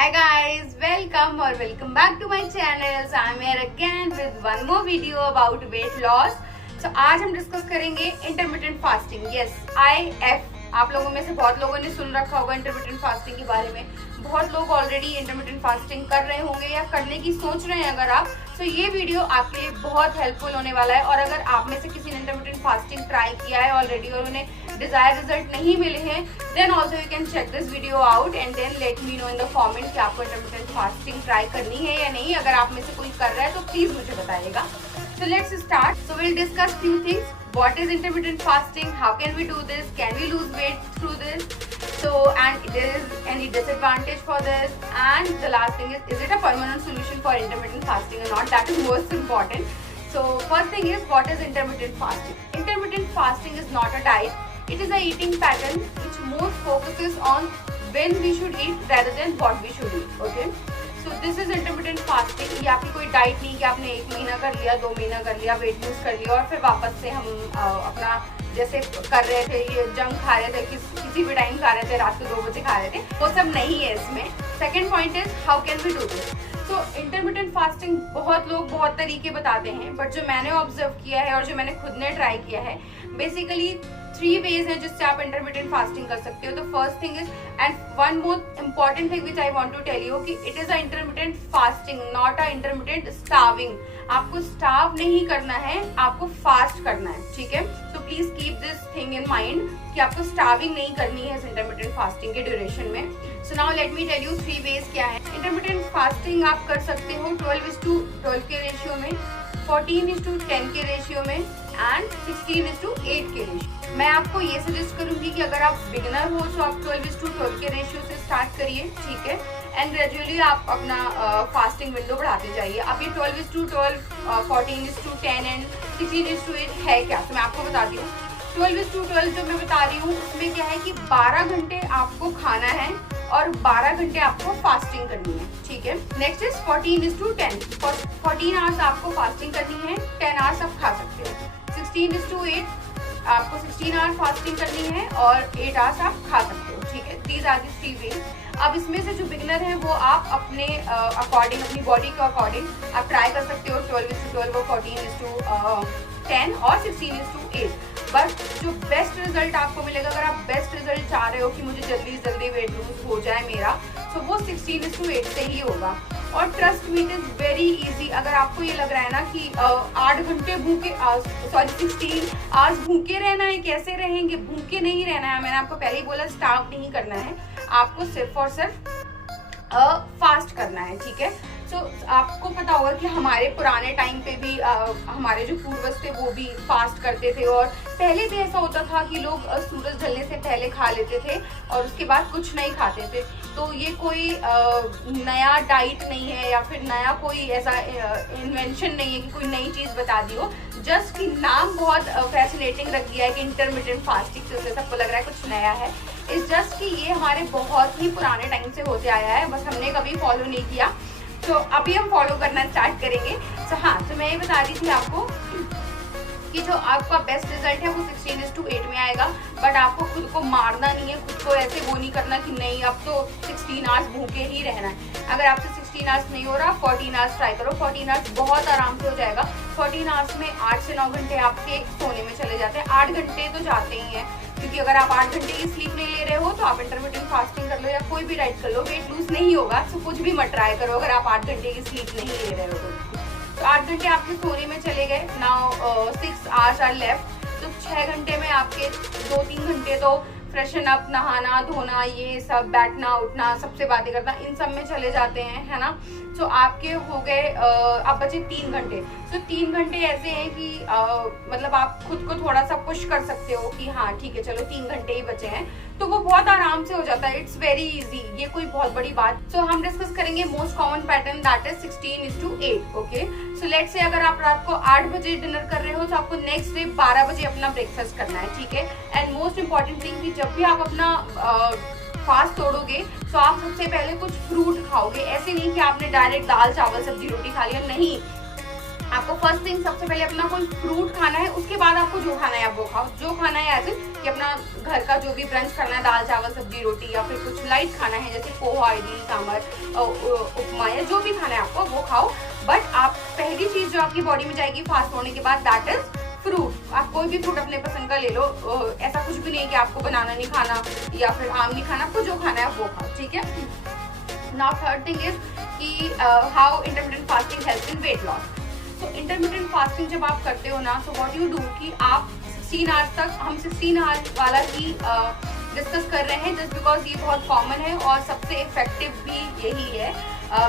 Hi guys, welcome or welcome back to my channel. So I'm here again with one more video about weight loss. So आज हम discuss करेंगे intermittent fasting. Yes, IF. आप लोगों में से बहुत लोगों ने सुन रखा होगा इंटरमिटेंट फास्टिंग के बारे में. बहुत लोग ऑलरेडी इंटरमिटेंट फास्टिंग कर रहे होंगे या करने की सोच रहे हैं अगर आप, तो ये वीडियो आपके लिए बहुत हेल्पफुल होने वाला है. और अगर आप में से किसी ने इंटरमिटेंट फास्टिंग ट्राई किया है ऑलरेडी और उन्हें डिजायर रिजल्ट नहीं मिले हैं, then also you can check this video out and then let me know in the comment कि आपको इंटरमिटेंट फास्टिंग ट्राई करनी है या नहीं. अगर आप में से कोई कर रहा है तो प्लीज मुझे बताइएगा. So let's start. So we'll discuss few things. What is intermittent fasting? How can we do this? Can we lose weight through this? So, and there is any disadvantage for this? And the last thing is it a permanent solution for intermittent fasting or not? That is most important. So first thing is, what is intermittent fasting? Intermittent fasting is not a diet. It is a eating pattern which most focuses on when we should eat rather than what we should eat. Okay. So this is intermittent fasting. ये आपकी कोई diet नहीं कि आपने 1 महीना कर लिया, 2 महीना कर लिया, वेट लूज कर लिया और फिर वापस से हम अपना जैसे कर रहे थे ये जंक खा रहे थे, किसी भी टाइम खा रहे थे, रात को 2 बजे खा रहे थे, वो सब नहीं है इसमें. Second point is how can we do this. तो इंटरमिटेंट फास्टिंग बहुत लोग बहुत तरीके बताते हैं, बट जो मैंने ऑब्जर्व किया है और जो मैंने खुद ने ट्राई किया है, बेसिकली 3 वेज हैं जिससे आप इंटरमिटेंट फास्टिंग कर सकते हो. तो first thing is, and one more important thing which I want to tell you कि it is a intermittent fasting, not a intermittent starving. आपको स्टार्व नहीं करना है, आपको फास्ट करना है. ठीक है, तो please keep this thing in mind कि आपको स्टार्विंग नहीं करनी है इस इंटरमिटेंट फास्टिंग के ड्यूरेशन में. So now let me tell you 3 ways क्या है. इंटरमिटेंट फास्टिंग आप कर सकते हो 12:12 के रेशियो में, 14:10 के रेशियो में एंड 16:8 के रेशियो. मैं आपको ये सजेस्ट करूंगी कि अगर आप बिगिनर हो तो आप 12:12 के रेशियो से स्टार्ट करिए. ठीक है, एंड ग्रेजुअली आप अपना फास्टिंग विंडो बढ़ाते जाइए. अब ये 12:12, 14:10 एंड 16:8 है क्या, तो मैं आपको बताती हूँ. 12:12 जो मैं बता रही हूँ उसमें क्या है कि 12 घंटे आपको खाना है और 12 घंटे आपको फास्टिंग करनी है. ठीक है, नेक्स्ट इज 14:10. 14 आवर्स आपको फास्टिंग करनी है, 10 आवर्स आप खा सकते हो. 16:8 आपको 16 आवर फास्टिंग करनी है और 8 आवर्स आप खा सकते हो. ठीक है, दीज आर दी 3 वेज. अब इसमें से जो बिगिनर है वो आप अपने अकॉर्डिंग, अपनी बॉडी के अकॉर्डिंग आप ट्राई कर सकते हो 12:12, 14:10 और 16:8. बट जो बेस्ट रिजल्ट आपको मिलेगा, अगर आप बेस्ट रिजल्ट चाह रहे हो कि मुझे जल्दी से जल्दी वेट लूज हो जाए मेरा, तो वो 16:8 से ही होगा. और trust me it is very easy. अगर आपको ये लग रहा है ना कि 8 घंटे भूखे, सॉरी 16 आवर्स भूखे रहना है, कैसे रहेंगे, भूखे नहीं रहना है. मैंने आपको पहले ही बोला स्टार्व नहीं करना है, आपको सिर्फ और सिर्फ फास्ट करना है. ठीक है, तो आपको पता होगा कि हमारे पुराने टाइम पे भी हमारे जो पूर्वज थे वो भी फास्ट करते थे. और पहले भी ऐसा होता था कि लोग सूरज ढलने से पहले खा लेते थे और उसके बाद कुछ नहीं खाते थे. तो ये कोई नया डाइट नहीं है या फिर नया कोई ऐसा इन्वेंशन नहीं है कि कोई नई चीज़ बता दी हो. जस्ट कि नाम बहुत फैसिनेटिंग रख दिया है कि इंटरमिटेंट फास्टिंग, तो सबको लग रहा है कुछ नया है. इट्स जस्ट कि ये हमारे बहुत ही पुराने टाइम से होते आया है, बस हमने कभी फॉलो नहीं किया. तो अभी हम फॉलो करना स्टार्ट करेंगे. तो हाँ, तो मैं ये बता रही थी आपको कि जो आपका बेस्ट रिजल्ट है वो 16:8 में आएगा. बट आपको खुद को मारना नहीं है, खुद को ऐसे वो नहीं करना कि नहीं अब तो 16 आवर्स भूखे ही रहना है. अगर आपसे 16 आवर्स नहीं हो रहा, 14 आवर्स ट्राई करो. 14 आवर्स बहुत आराम से हो जाएगा. 14 आवर्स में 8 से 9 घंटे आपके सोने में चले जाते हैं. 8 घंटे तो जाते ही हैं, क्योंकि अगर आप 8 घंटे की स्लीप नहीं ले रहे हो तो आप इंटरमिटेंट फास्टिंग कर लो या कोई भी डाइट कर लो, वेट लूज नहीं होगा. तो कुछ भी मत ट्राई करो अगर आप 8 घंटे की स्लीप नहीं ले रहे हो तो 8 घंटे आपके सोने में चले गए. Now 6 hours are left. तो 6 घंटे में आपके 2-3 घंटे तो फ्रेशन अप, नहाना धोना, ये सब, बैठना उठना, सबसे बातें करना, इन सब में चले जाते हैं, है ना. तो आपके हो गए, अब बचे 3 घंटे. तो 3 घंटे ऐसे हैं कि मतलब आप खुद को थोड़ा सा पुश कर सकते हो कि हाँ ठीक है चलो 3 घंटे ही बचे हैं, तो वो बहुत आराम से हो जाता है. इट्स वेरी इजी, ये कोई बहुत बड़ी बात. सो हम डिस्कस करेंगे most common pattern, that is 16:8. Okay, so let's say अगर आप रात को 8 बजे डिनर कर रहे हो तो आपको नेक्स्ट डे 12 बजे अपना ब्रेकफास्ट करना है. ठीक है, एंड मोस्ट इंपॉर्टेंट थिंग कि जब भी आप अपना फास्ट तोड़ोगे तो आप सबसे पहले कुछ फ्रूट खाओगे. ऐसे नहीं कि आपने डायरेक्ट दाल चावल सब्जी रोटी खा लिया, नहीं. आपको फर्स्ट थिंग सबसे पहले अपना कोई फ्रूट खाना है, उसके बाद आपको जो खाना है आप वो खाओ। जो खाना है एज कि अपना घर का जो भी ब्रंच करना है, दाल चावल सब्जी रोटी, या फिर कुछ लाइट खाना है जैसे पोहा इडली सांभर उपमा, या जो भी खाना है आपको वो खाओ। बट आप पहली चीज जो आपकी बॉडी में जाएगी फास्ट होने के बाद, दैट इज फ्रूट। आप कोई भी फ्रूट अपने पसंद का ले लो, ऐसा कुछ भी नहीं है कि आपको बनाना नहीं खाना या फिर आम नहीं खाना, आपको जो खाना है वो खाओ, ठीक है। नाउ थर्ड थिंग इज कि how intermittent fasting helps in weight loss. तो इंटरमिटेंट फास्टिंग जब आप करते हो ना, तो व्हाट यू डू कि आप 16 आवर्स तक, हम 16 आवर्स वाला ही डिस्कस कर रहे हैं जस्ट बिकॉज ये बहुत कॉमन है और सबसे इफेक्टिव भी यही है।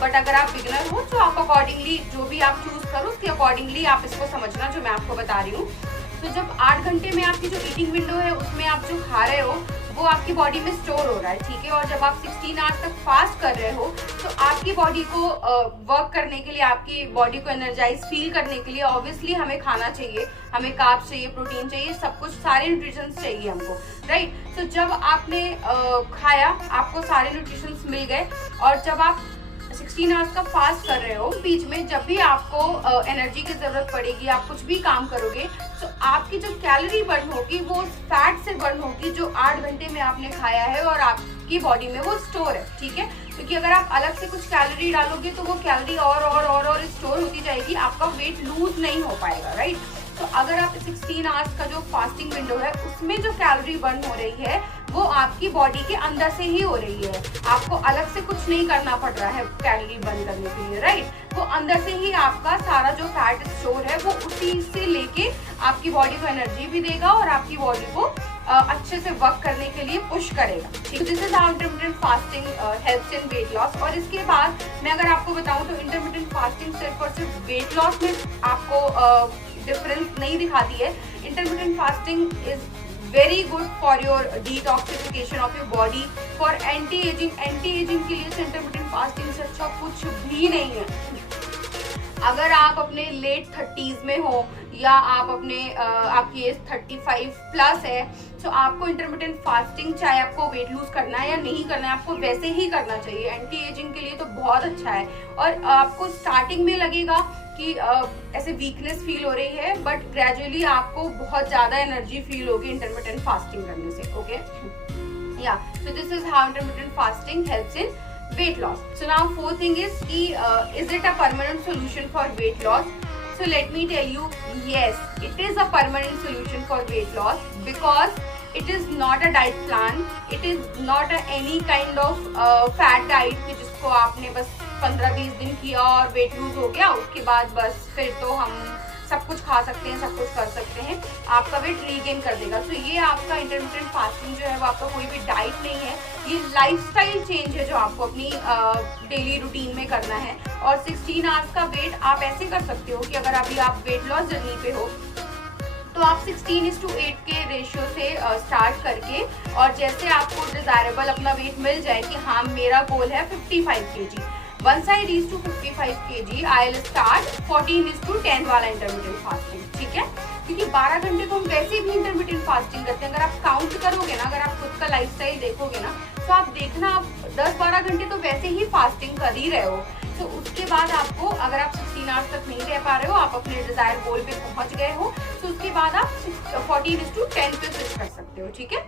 बट अगर आप बिगिनर हो तो आप अकॉर्डिंगली जो भी आप चूज करो उसके अकॉर्डिंगली आप इसको समझना जो मैं आपको बता रही हूँ। तो जब 8 घंटे में आपकी जो ईटिंग विंडो है उसमें आप जो खा रहे हो वो आपकी बॉडी में स्टोर हो रहा है, ठीक है। और जब आप 16 आवर्स तक फास्ट कर रहे हो तो आपकी बॉडी को वर्क करने के लिए, आपकी बॉडी को एनर्जाइज फील करने के लिए ऑब्वियसली हमें खाना चाहिए, हमें कार्ब्स चाहिए, प्रोटीन चाहिए, सब कुछ, सारे न्यूट्रिशंस चाहिए हमको, राइट। तो जब आपने खाया, आपको सारे न्यूट्रिशंस मिल गए, और जब आप 16 आवर्स का फास्ट कर रहे हो, बीच में जब भी आपको एनर्जी की जरूरत पड़ेगी, आप कुछ भी काम करोगे, तो आपकी जो कैलोरी बर्न होगी वो फैट से बर्न होगी जो 8 घंटे में आपने खाया है और आपकी बॉडी में वो स्टोर है, ठीक है। क्योंकि अगर आप अलग से कुछ कैलोरी डालोगे तो वो कैलोरी और स्टोर होती जाएगी, आपका वेट लूज नहीं हो पाएगा, राइट। तो अगर आप 16 आवर्स का जो फास्टिंग विंडो है उसमें जो कैलोरी बर्न हो रही है वो आपकी बॉडी के अंदर से ही हो रही है, आपको अलग से कुछ नहीं करना पड़ रहा है कैलोरी बर्न करने के लिए, राइट। वो अंदर से ही आपका सारा जो फैट स्टोर है वो उसी से लेके आपकी बॉडी को एनर्जी भी देगा और आपकी बॉडी को अच्छे से वर्क करने के लिए पुश करेगा, ठीक। This is how intermittent fasting helps in weight loss. और इसके बाद मैं अगर आपको बताऊं तो इंटरमिटेंट फास्टिंग सिर्फ और सिर्फ वेट लॉस में आपको डिफरेंस नहीं दिखाती है। Intermittent fasting is very good for your detoxification of your body, for anti ageing. Anti ageing के लिए इंटरमिटेंट फास्टिंग से अच्छा कुछ भी नहीं है। अगर आप अपने लेट 30s में हो या आप अपने आपकी एज 35 प्लस है, तो आपको इंटरमिटेंट फास्टिंग, चाहे आपको वेट लूज करना है या नहीं करना है, आपको वैसे ही करना चाहिए। एंटी एजिंग के लिए तो बहुत अच्छा है। और आपको स्टार्टिंग में लगेगा कि ऐसे वीकनेस फील हो रही है, बट ग्रेजुअली आपको बहुत ज्यादा एनर्जी फील होगी इंटरमिटेंट फास्टिंग करने से, ओके। या so this is how intermittent fasting helps in weight loss. So now fourth thing is is it a permanent solution for weight loss? So let me tell you, yes, it is a permanent solution for weight loss because it is not a diet plan. It is not any kind of fat diet कि जिसको आपने बस 15-20 दिन किया और weight lose हो गया, उसके बाद बस फिर तो हम सब कुछ खा सकते हैं, सब कुछ कर सकते हैं, आपका वेट रीगेन कर देगा। तो ये आपका इंटरमिटेंट फास्टिंग जो है वो आपका कोई भी डाइट नहीं है, ये लाइफस्टाइल चेंज है जो आपको अपनी डेली रूटीन में करना है। और 16 आवर्स का वेट आप ऐसे कर सकते हो कि अगर अभी आप वेट लॉस जर्नी पे हो तो आप 16:8 के रेशियो से स्टार्ट करके, और जैसे आपको डिजायरेबल अपना वेट मिल जाए कि हाँ मेरा गोल है 55 kg, once I reach to 55 kg, I'll start 14:10 वाला इंटरमिटेंट फास्टिंग, ठीक है। क्योंकि 12 घंटे तो हम वैसे भी इंटरमिटेंट फास्टिंग करते हैं। अगर आप काउंट करोगे ना, अगर आप खुद का लाइफस्टाइल देखोगे ना, तो आप देखना आप 10-12 घंटे तो वैसे ही फास्टिंग कर ही रहे हो। तो उसके बाद आपको, अगर आप 16 आवर्स तक नहीं रह पा रहे हो, आप अपने डिजायर गोल पे पहुंच गए हो, तो उसके बाद आप 14:10 पे स्विच कर सकते हो, ठीक है।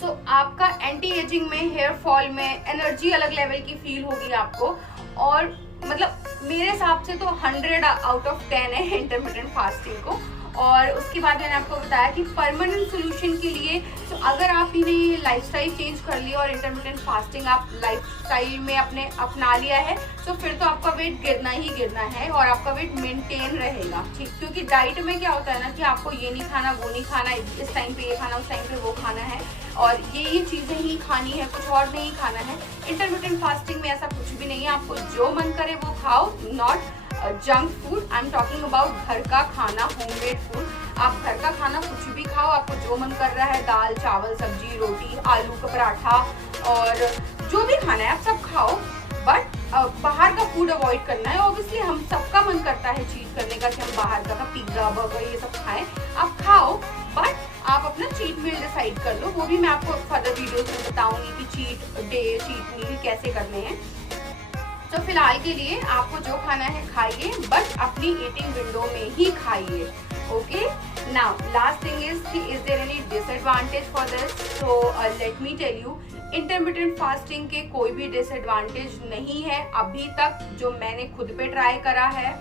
तो आपका एंटी एजिंग में, हेयर फॉल में एनर्जी अलग लेवल की फील होगी आपको। और मतलब मेरे हिसाब से तो 100 आउट ऑफ 10 है इंटरमिटेंट फास्टिंग को। और उसके बाद मैंने आपको बताया कि परमानेंट सोल्यूशन के लिए, तो अगर आप इन्हें लाइफस्टाइल चेंज कर लिया और इंटरमिटेंट फास्टिंग आप लाइफस्टाइल में अपने अपना लिया है, तो फिर तो आपका वेट गिरना ही गिरना है और आपका वेट मेंटेन रहेगा, ठीक। क्योंकि डाइट में क्या होता है ना कि आपको ये नहीं खाना, वो नहीं खाना, इस टाइम पे ये खाना, उस टाइम पे वो खाना है, और ये चीजें ही खानी है, कुछ और नहीं खाना है। इंटरमिटेंट फास्टिंग में ऐसा कुछ भी नहीं है, आपको जो मन करे वो खाओ, not junk food. I am talking about घर का खाना, होममेड फूड। आप घर का खाना कुछ भी खाओ, आपको जो मन कर रहा है, दाल चावल सब्जी रोटी, आलू का पराठा, और जो भी खाना है आप सब खाओ, बट बाहर का फूड अवॉइड करना है। ऑब्वियसली हम सबका मन करता है चीट करने का कि हम बाहर का पिज्जा बर्गर ये सब खाएं, आप खाओ, बट आप अपना चीट मील डिसाइड कर लो। वो भी मैं आपको फर्दर वीडियोस में बताऊंगी कि चीट डे, चीट मील कैसे करने हैं। तो फिलहाल के लिए आपको जो खाना है खाइए, बट अपनी ईटिंग विंडो में ही खाइए। Okay, now last thing is कि is there any disadvantage for this? So let me tell you, intermittent fasting के कोई भी डिसएडवांटेज नहीं है अभी तक, जो मैंने खुद पे ट्राई करा है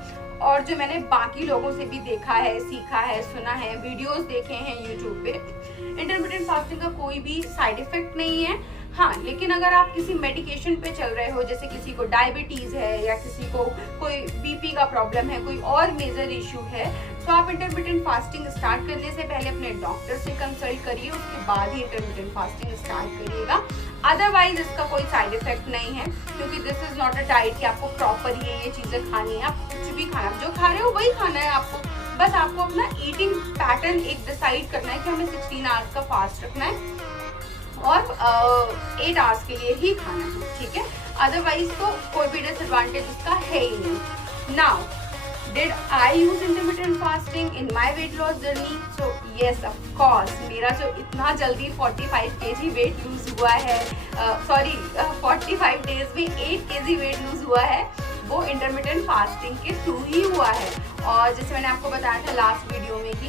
और जो मैंने बाकी लोगों से भी देखा है, सीखा है, सुना है, वीडियोस देखे हैं यूट्यूब पे। इंटरमिटेंट फास्टिंग का कोई भी साइड इफेक्ट नहीं है। हाँ, लेकिन अगर आप किसी मेडिकेशन पे चल रहे हो, जैसे किसी को डायबिटीज है या किसी को कोई बीपी का प्रॉब्लम है, कोई और मेजर इश्यू है, तो आप इंटरमिटेंट फास्टिंग स्टार्ट करने से पहले अपने डॉक्टर से कंसल्ट करिए, उसके बाद ही इंटरमिटेंट फास्टिंग स्टार्ट करिएगा। अदरवाइज इसका कोई साइड इफेक्ट नहीं है, क्योंकि this is not a diet कि आपको प्रॉपर ये चीजें खानी है। आप कुछ भी खाना, जो खा रहे हो वही खाना है आपको, बस आपको अपना ईटिंग पैटर्न एक डिसाइड करना है कि हमें 16 आवर्स का फास्ट रखना है और 8 आवर्स के लिए ही खाना है, ठीक है। अदरवाइज तो कोई भी डिसएडवांटेज इसका है ही नहीं। Now, did I use intermittent fasting in my weight loss journey? So yes, of course. मेरा जो इतना जल्दी 45 kg वेट लूज हुआ है, 45 डेज में 8 kg वेट लूज हुआ है, वो इंटरमिटेंट फास्टिंग के थ्रू ही हुआ है। और जैसे मैंने आपको बताया था लास्ट वीडियो में कि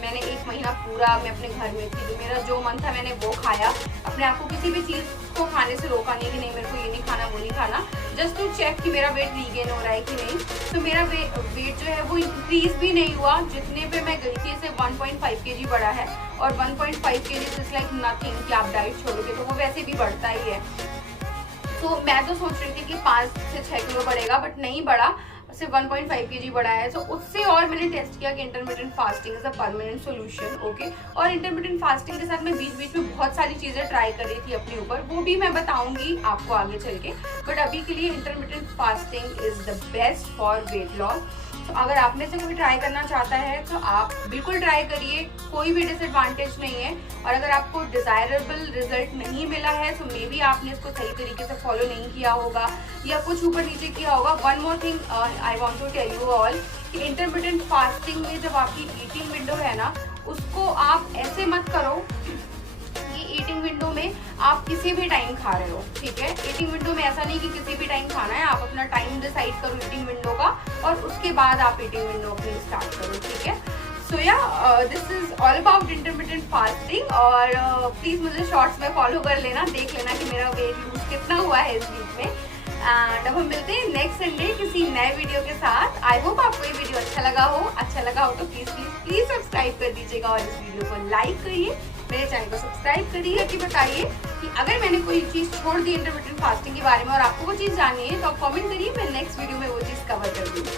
मैंने 1 महीना पूरा मैं अपने घर में थी, तो मेरा जो मन था मैंने वो खाया, अपने आप को किसी भी चीज़ को खाने से रोका नहीं कि नहीं मेरे को ये नहीं खाना, वो नहीं खाना, जस्ट टू चेक कि मेरा वेट रीगेन हो रहा है कि नहीं। तो मेरा वेट जो है वो इंक्रीज भी नहीं हुआ, जितने पे मैं गई थी से 1.5 kg बढ़ा है, और 1.5 kg इज लाइक नथिंग कि आप डाइट छोड़ोगे तो वो वैसे भी बढ़ता ही है। तो मैं तो सोच रही थी कि 5 से 6 किलो बढ़ेगा, बट नहीं बढ़ा, सिर्फ 1.5 kg बढ़ा है। तो उससे और मैंने टेस्ट किया कि intermittent fasting is a permanent solution. Okay, और इंटरमिटेंट फास्टिंग के साथ मैं बीच बीच में बहुत सारी चीजें ट्राई कर रही थी अपने ऊपर, वो भी मैं बताऊंगी आपको आगे चल के, बट अभी के लिए intermittent fasting is the best for weight loss. तो अगर आप में से कोई ट्राई करना चाहता है तो आप बिल्कुल ट्राई करिए, कोई भी डिसएडवांटेज नहीं है। और अगर आपको डिजायरेबल रिजल्ट नहीं मिला है तो मे बी आपने इसको सही तरीके से फॉलो नहीं किया होगा या कुछ ऊपर नीचे किया होगा। One more thing I want to tell you all कि इंटरमिटेंट फास्टिंग में जब आपकी ईटिंग विंडो है ना, उसको आप ऐसे मत करो ईटिंग विंडो में आप किसी भी टाइम खा रहे हो, ठीक है। ईटिंग विंडो में ऐसा नहीं कि किसी भी टाइम खाना है, आप अपना टाइम डिसाइड करो ईटिंग विंडो का और उसके बाद आप ईटिंग विंडो अपनी स्टार्ट करो, ठीक है। सो या this is all about intermittent fasting. और प्लीज मुझे शॉर्ट्स में फॉलो कर लेना, देख लेना कि मेरा वेट लूज कितना हुआ है इस वीक में। एंड अब हम मिलते हैं नेक्स्ट संडे किसी नए वीडियो के साथ। आई होप आपको ये वीडियो अच्छा लगा हो तो प्लीज प्लीज प्लीज सब्सक्राइब कर दीजिएगा और इस वीडियो को लाइक करिए, मेरे चैनल को सब्सक्राइब करिए। कि बताइए कि अगर मैंने कोई चीज़ छोड़ दी इंटरमिटेंट फास्टिंग के बारे में और आपको वो चीज़ जाननी है तो आप कमेंट करिए, मैं नेक्स्ट वीडियो में वो चीज़ कवर कर दूँगी।